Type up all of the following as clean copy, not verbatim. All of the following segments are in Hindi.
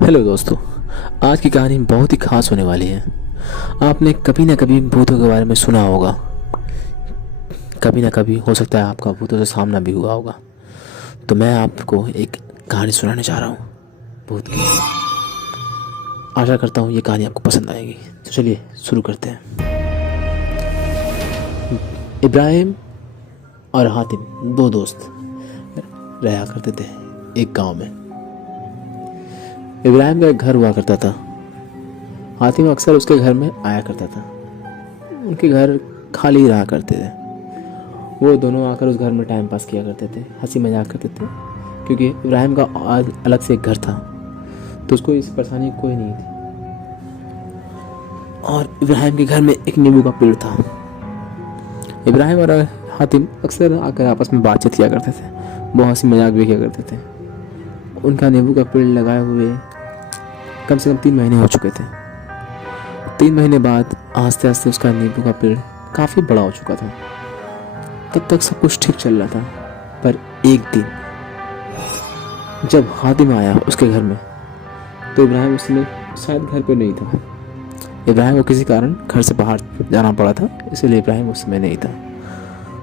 हेलो दोस्तों। आज की कहानी बहुत ही खास होने वाली है। आपने कभी ना कभी भूतों के बारे में सुना होगा। कभी ना कभी हो सकता है आपका भूतों से सामना भी हुआ होगा। तो मैं आपको एक कहानी सुनाने जा रहा हूँ भूत की। आशा करता हूँ ये कहानी आपको पसंद आएगी। तो चलिए शुरू करते हैं। इब्राहिम और हातिम दो दोस्त रहा करते थे एक गांव में। इब्राहिम का एक घर हुआ करता था। हातिम अक्सर उसके घर में आया करता था। उनके घर खाली रहा करते थे। वो दोनों आकर उस घर में टाइम पास किया करते थे, हंसी मजाक करते थे, क्योंकि इब्राहिम का अलग से एक घर था तो उसको इस परेशानी कोई नहीं थी। और इब्राहिम के घर में एक नींबू का पेड़ था। इब्राहिम और हातिम अक्सर आकर आपस में बातचीत किया करते थे, बहुत हंसी मजाक भी किया करते थे। उनका नींबू का पेड़ लगाए हुए कम से कम 3 महीने हो चुके थे। 3 महीने बाद आस्ते आस्ते उसका नींबू का पेड़ काफ़ी बड़ा हो चुका था। तब तक सब कुछ ठीक चल रहा था। पर एक दिन जब हातिम आया उसके घर में तो इब्राहिम उस समय शायद घर पे नहीं था। इब्राहिम को किसी कारण घर से बाहर जाना पड़ा था, इसलिए इब्राहिम उस समय नहीं था।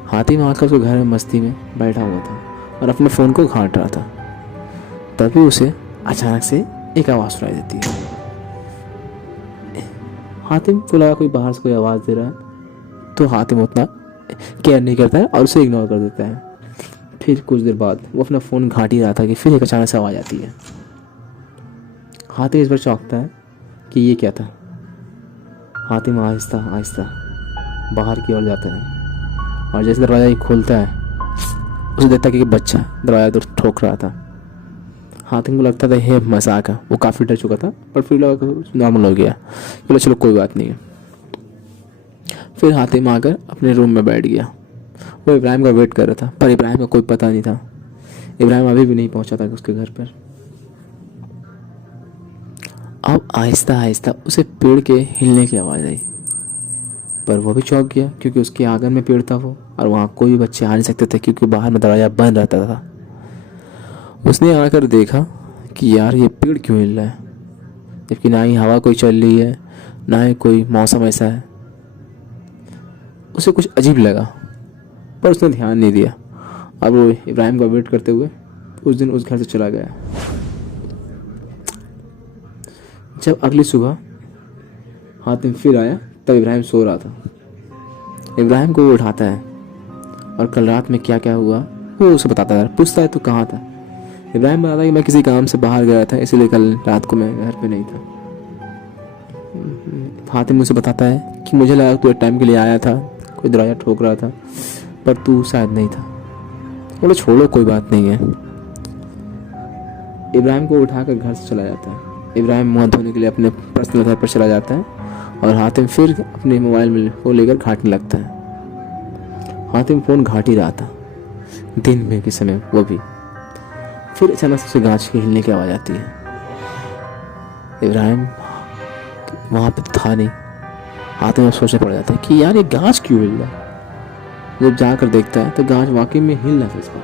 हातिम आकर उसके घर में मस्ती में बैठा हुआ था और अपने फ़ोन को घांट रहा था। तभी उसे अचानक से एक आवाज़ सुनाई देती है। हातिम को लगा कोई बाहर से कोई आवाज़ दे रहा है, तो हातिम उतना केयर नहीं करता है और उसे इग्नोर कर देता है। फिर कुछ देर बाद वो अपना फ़ोन घाट ही रहा था कि फिर एक अचानक से आवाज़ आती है। हातिम इस बार चौंकता है कि ये क्या था। हातिम आहिस्ता आहिस्ता बाहर की ओर जाता है और जैसे दरवाज़ा खोलता है उसे देखता है कि एक बच्चा दरवाज़ा दूर ठोक रहा था। हातिम को लगता था ये मजाक है। वो काफ़ी डर चुका था पर फिर लगा नॉर्मल हो गया। बोला चलो कोई बात नहीं है। फिर हातिम आकर अपने रूम में बैठ गया। वो इब्राहिम का वेट कर रहा था पर इब्राहिम का कोई पता नहीं था। इब्राहिम अभी भी नहीं पहुंचा था उसके घर पर। अब आहिस्ता आहिस्ता उसे पेड़ के हिलने की आवाज़ आई, पर वो भी चौंक गया क्योंकि उसके आंगन में पेड़ था वो, और वहाँ कोई भी बच्चे आ नहीं सकते थे क्योंकि बाहर में दरवाज़ा बंद रहता था। उसने आकर देखा कि यार ये पेड़ क्यों हिल रहा है, जबकि ना ही हवा कोई चल रही है ना ही कोई मौसम ऐसा है। उसे कुछ अजीब लगा पर उसने ध्यान नहीं दिया। अब वो इब्राहिम का वेट करते हुए उस दिन उस घर से चला गया। जब अगली सुबह हातिम फिर आया तब इब्राहिम सो रहा था। इब्राहिम को वो उठाता है और कल रात में क्या क्या हुआ वो उसे बताता है। पूछता है तू कहाँ था। इब्राहिम बताता है कि मैं किसी काम से बाहर गया था, इसलिए कल रात को मैं घर पे नहीं था। हातिम उसे बताता है कि मुझे लगा तू एक टाइम के लिए आया था, कोई दरवाज़ा ठोक रहा था, पर तू शायद नहीं था। बोले छोड़ो कोई बात नहीं है। इब्राहिम को उठाकर घर से चला जाता है। इब्राहिम मुँह धोने के लिए अपने पर्सनल घर पर चला जाता है और हातिम फिर अपने मोबाइल में वो लेकर घाटने लगता है। हातिम फ़ोन घाट ही रहा था दिन में के समय वो भी। फिर अचानक से गाछ के हिलने की आवाज़ आती है। इब्राहिम वहाँ पे था नहीं। हातिम सोचने पड़ जाता है कि यार ये गाछ क्यों हिल रहा है। जब जाकर देखता है तो गाछ वाकई में हिल रहा था इस बार।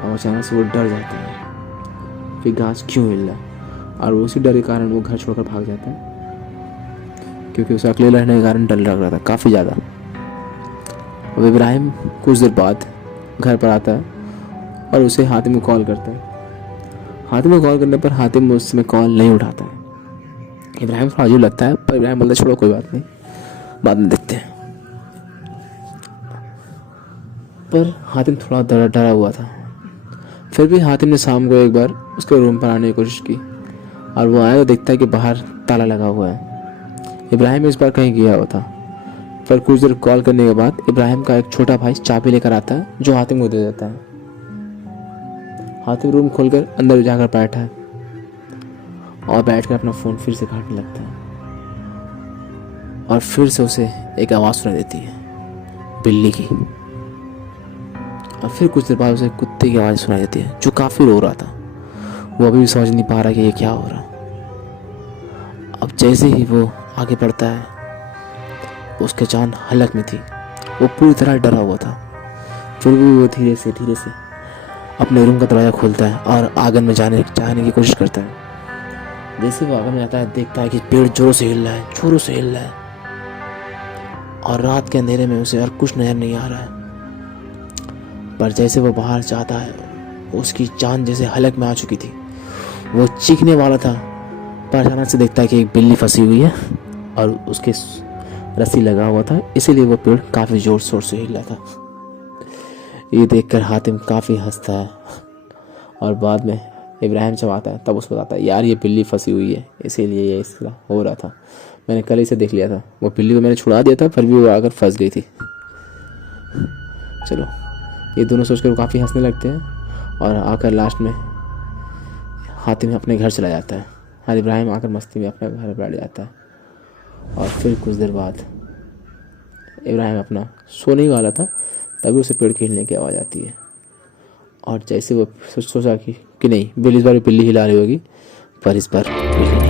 और अचानक से वो डर जाता है कि गाछ क्यों हिल रहा है, और उसी डर के कारण वो घर छोड़कर भाग जाता है क्योंकि उसे अकेले रहने के कारण डर लग रहा था काफ़ी ज़्यादा। अब इब्राहिम कुछ देर बाद घर पर आता है और उसे हातिम को कॉल करता है। हातिम को कॉल करने पर हातिम उसमें कॉल नहीं उठाता है। इब्राहिम को अजीब लगता है पर इब्राहिम बोलता है छोड़ो कोई बात नहीं, बाद में देखते हैं। पर हातिम थोड़ा डरा हुआ था। फिर भी हातिम ने शाम को एक बार उसके रूम पर आने की कोशिश की और वो आया तो देखता है कि बाहर ताला लगा हुआ है। इब्राहिम इस बार कहीं गया हुआ था। पर कुछ देर कॉल करने के बाद इब्राहिम का एक छोटा भाई चाबी लेकर आता है जो हातिम को दे देता है। हातिम रूम खोलकर अंदर जाकर बैठा है और बैठकर अपना फ़ोन फिर से घाटने लगता है। और फिर से उसे एक आवाज़ सुनाई देती है बिल्ली की। और फिर कुछ देर बाद उसे कुत्ते की आवाज़ सुनाई देती है जो काफ़ी रो रहा था। वो अभी भी समझ नहीं पा रहा कि ये क्या हो रहा। अब जैसे ही वो आगे बढ़ता है उसके जान हलक में थी। वो पूरी तरह डरा हुआ था। फिर भी वो धीरे से अपने रूम का दरवाज़ा खोलता है और आंगन में जाने की कोशिश करता है। जैसे वो आंगन में आता है, देखता है कि पेड़ जोरों से हिल रहा है, जोरों से हिल रहा है, और रात के अंधेरे में उसे और कुछ नजर नहीं आ रहा है। पर जैसे वो बाहर जाता है, उसकी जान जैसे हलक में आ चुकी थी। वो चीखने वाला था, पर अचानक से देखता है कि एक बिल्ली फंसी हुई है और उसके रस्सी लगा हुआ था, इसीलिए वो पेड़ काफ़ी ज़ोर शोर से हिल रहा था। ये देखकर हातिम काफ़ी हंसता है, और बाद में इब्राहिम जब आता है तब उसको बताता है, यार ये बिल्ली फंसी हुई है, इसीलिए ये इस तरह हो रहा था, मैंने कल इसे देख लिया था, वो बिल्ली को मैंने छुड़ा दिया था, फिर भी वो आकर फंस गई थी। चलो, ये दोनों सोचकर वो काफ़ी हंसने लगते हैं, और आकर लास्ट में हातिम अपने घर चला जाता है, और इब्राहिम आकर मस्ती में अपने घर बैठ जाता है। और फिर कुछ देर बाद इब्राहिम अपना सोने ही वाला था, तभी उसे पेड़ के हिलने की आवाज़ आती है, और जैसे वो सोचा कि नहीं बिल्ली, इस बार बिल्ली हिला रही होगी, पर इस बार बिल्ली